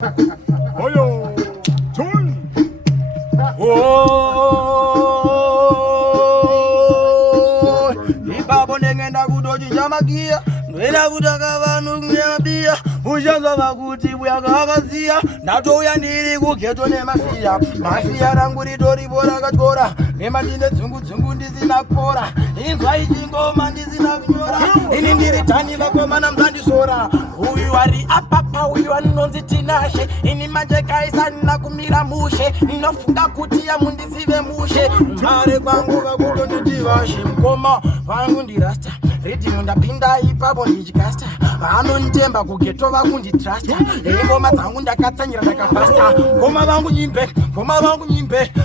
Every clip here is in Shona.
Oyo, Tun. Oh, Ipapo nengenda kutochi chamakia, nwela kutaka vanhu kunyabia, ushanza vakuti Buyaka akaziya, ndatouya ndiri kugeto nemafiya, mafiya rangu ritoripo rakatora, nema ndine dzungu ndisina kupora, inzwa ichingoma ndisina kunyora, ini ndiri dhani vakomana muzandisora, uyu ari apapa uyu anonzi tinashe, ini manje kaisana kumira mushe, ndinofunga kuti yamundizive mushe, mare kwangu vakutonditi vashe, mukoma vangu ndirasta, ridhimu ndapinda ipapo ndichikasta, vanonitemba kugeto vakunditrasta, ngoma dzangu ndakatsanyira ndakafasta, ngoma vangu nyimbe,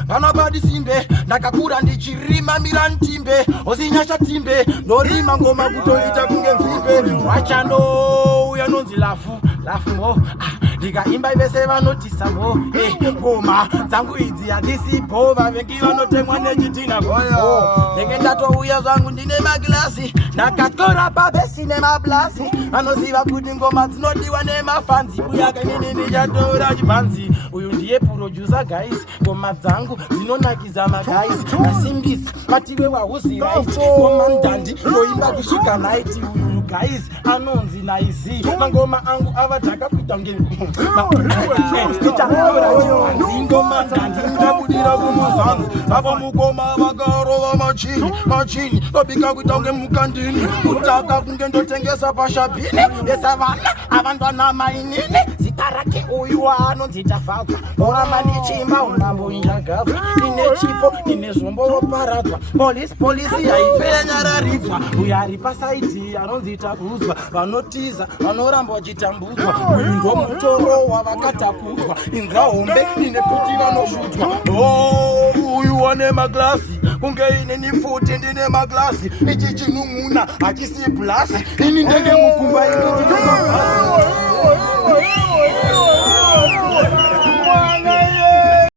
vanabadi simbe, ndakakura ndichirima mirantimbe, osinyasha timbe, ndorima ngoma kutoita kunge mvimbe, wachano uya nonzi lafu mo, ndikaimba vese vanotisa mo, ngoma dzangu idzi hadzisipo, vavengi vanotemwa nechitina goyo, ndenge ndatouya zvangu ndine maglasi, ndakatora pabesi nemablasi, vanoziva kuti ngoma dzinodiwa nemafanzi, Buyaka inini ndichatora chibhanzi, uyu ndiye producer guys, ngoma dzangu dzinonakiza magays, asimbisi matiwe wahuziraiti, ngoma ndandi ndoimba kusvika naiti, uyu guys anonzi naizi, mangoma angu avadhaka kuita ngoma ndandi ndakudira kumuzanzi, ava mukoma vakarova machini tobika kuita kunge mukandini, kutaka kunge ndotengesa pashabhini, besavana avantwana mainini, zita rake uyu anonzi tafadzwa, oramba ndichimba unamboinjagadzwa, ine chipo ine zvombo roparadzwa, polisi haifenyararidzwa, uyu ari pasaiti anonzi takudzwa, vanotiza vanoramba vachitambudzwa, uyu ndo mutoro wavakatakudzwa, inzwa hombe ine kuti vanosvudzwa, uyu wane maglasi kunge inini futi ndine maglasi, ichi chinun'una hachisi blasi, ini ndenge mukumba inini